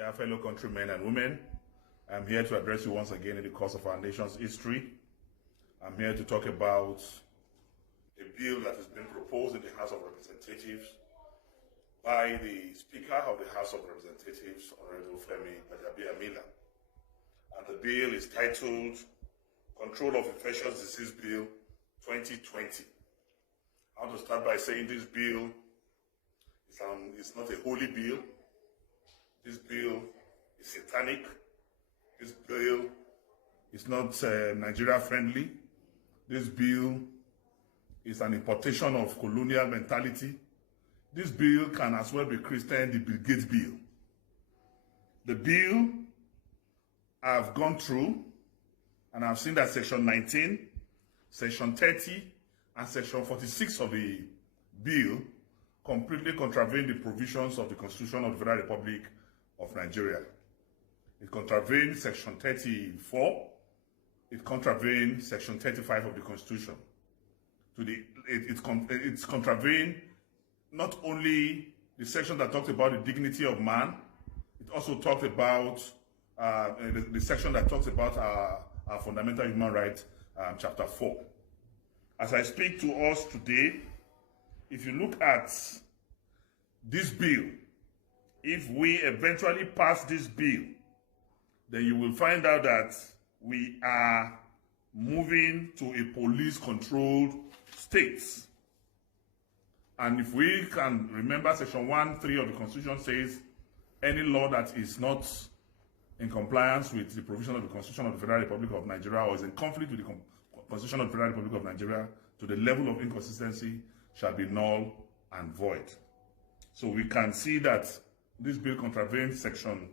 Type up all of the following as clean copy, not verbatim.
Yeah, fellow countrymen and women, I'm here to address you once again in the course of our nation's history. I'm here to talk about a bill that has been proposed in the House of Representatives by the Speaker of the House of Representatives, Honorable Femi Gbajabiamila. And the bill is titled Control of Infectious Disease Bill 2020. I want to start by saying this bill is not a holy bill. This bill is satanic. This bill is not Nigeria friendly. This bill is an importation of colonial mentality. This bill can as well be christened the Bill Gates bill. The bill I've gone through and I've seen that Section 19, Section 30, and Section 46 of the bill completely contravene the provisions of the Constitution of the Federal Republic of Nigeria. It contravenes Section 34. It contravenes Section 35 of the Constitution. It's contravened not only the section that talks about the dignity of man, it also talked about the section that talks about our fundamental human rights, chapter 4. As I speak to us today, if you look at this bill, if we eventually pass this bill, then you will find out that we are moving to a police-controlled state. And if we can remember, Section 1(3) of the Constitution says any law that is not in compliance with the provision of the Constitution of the Federal Republic of Nigeria or is in conflict with the Constitution of the Federal Republic of Nigeria to the level of inconsistency shall be null and void. So we can see that this bill contravenes Section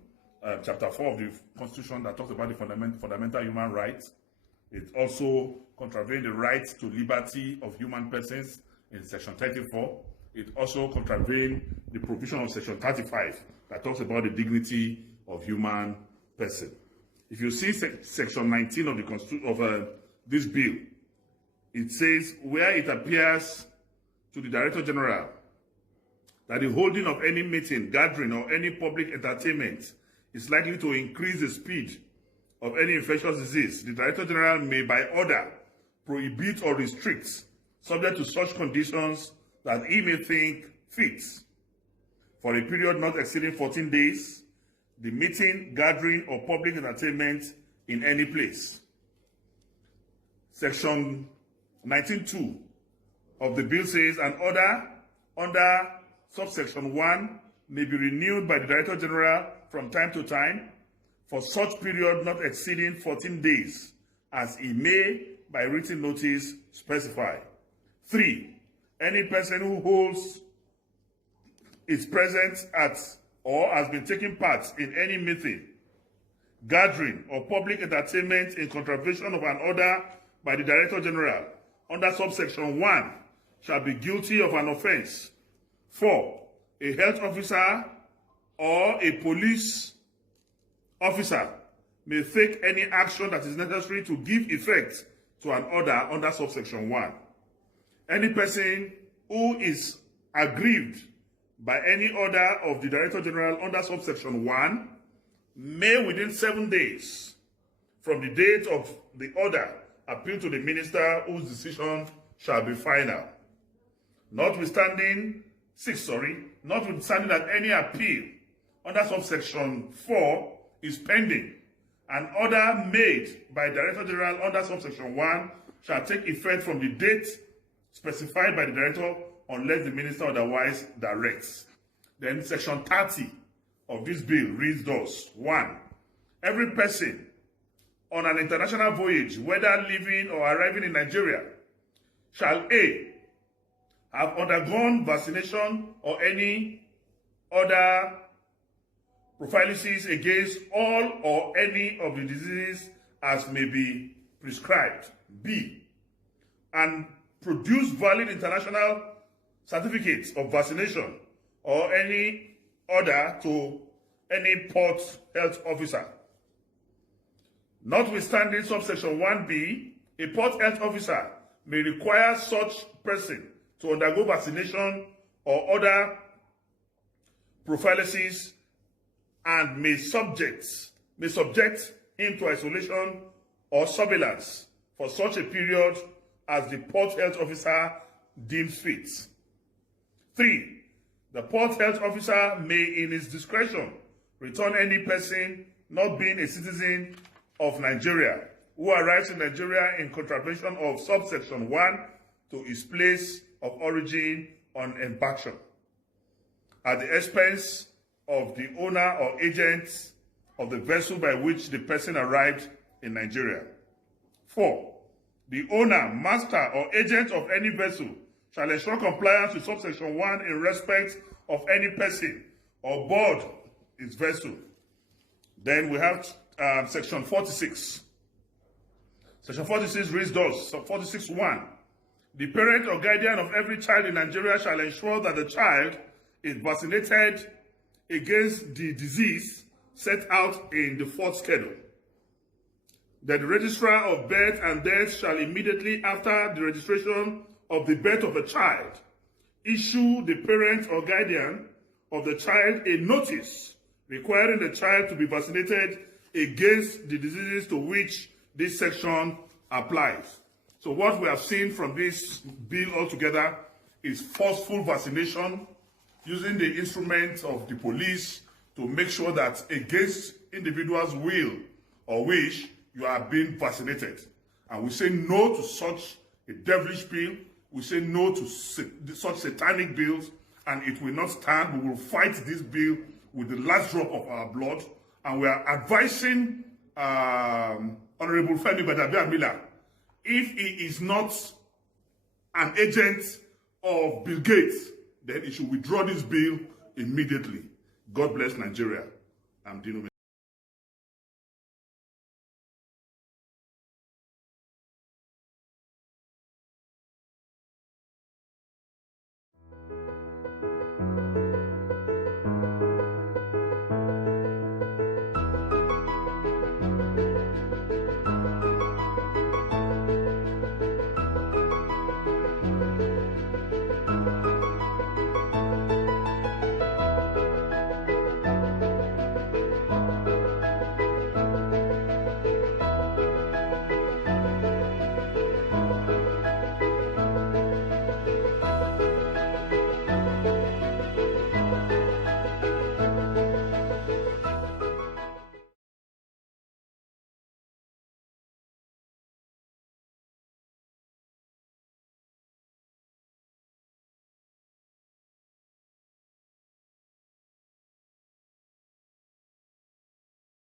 Chapter 4 of the Constitution that talks about the fundamental human rights. It also contravenes the right to liberty of human persons in Section 34. It also contravenes the provision of Section 35 that talks about the dignity of human person. If you see Section 19 of the Constitution of this bill, it says where it appears to the Director General that the holding of any meeting, gathering, or any public entertainment is likely to increase the speed of any infectious disease, the Director General may, by order, prohibit or restrict, subject to such conditions that he may think fit, for a period not exceeding 14 days, the meeting, gathering, or public entertainment in any place. Section 19(2) of the bill says an order under subsection 1 may be renewed by the Director General from time to time for such period not exceeding 14 days, as he may, by written notice, specify. 3. Any person who holds is present at or has been taking part in any meeting, gathering, or public entertainment in contravention of an order by the Director General under subsection 1 shall be guilty of an offense. 4. A health officer or a police officer may take any action that is necessary to give effect to an order under subsection 1. Any person who is aggrieved by any order of the Director General under subsection 1 may, within 7 days from the date of the order, appeal to the minister whose decision shall be final. Notwithstanding that any appeal under subsection 4 is pending, an order made by Director General under subsection 1 shall take effect from the date specified by the Director unless the minister otherwise directs. Then Section 30 of this bill reads thus. 1. Every person on an international voyage, whether leaving or arriving in Nigeria, shall A. have undergone vaccination or any other prophylaxis against all or any of the diseases as may be prescribed. B. And produce valid international certificates of vaccination or any order to any port health officer. Notwithstanding subsection 1B, a port health officer may require such person to undergo vaccination or other prophylaxis and may subject him to isolation or surveillance for such a period as the port health officer deems fit. 3. The port health officer may, in his discretion, return any person not being a citizen of Nigeria who arrives in Nigeria in contravention of subsection 1 to his place of origin on embarkation, at the expense of the owner or agent of the vessel by which the person arrived in Nigeria. 4. The owner, master, or agent of any vessel shall ensure compliance with subsection 1 in respect of any person or board its vessel. Then we have section 46. Section 46 reads thus, 46.1. The parent or guardian of every child in Nigeria shall ensure that the child is vaccinated against the disease set out in the fourth schedule. That the registrar of birth and death shall immediately after the registration of the birth of a child issue the parent or guardian of the child a notice requiring the child to be vaccinated against the diseases to which this section applies. So what we have seen from this bill altogether is forceful vaccination, using the instruments of the police to make sure that against individuals' will or wish, you are being vaccinated. And we say no to such a devilish bill. We say no to such satanic bills, and it will not stand. We will fight this bill with the last drop of our blood. And we are advising Honorable Femi Gbajabiamila, if he is not an agent of Bill Gates, then he should withdraw this bill immediately. God bless Nigeria. I'm Dino Melaye.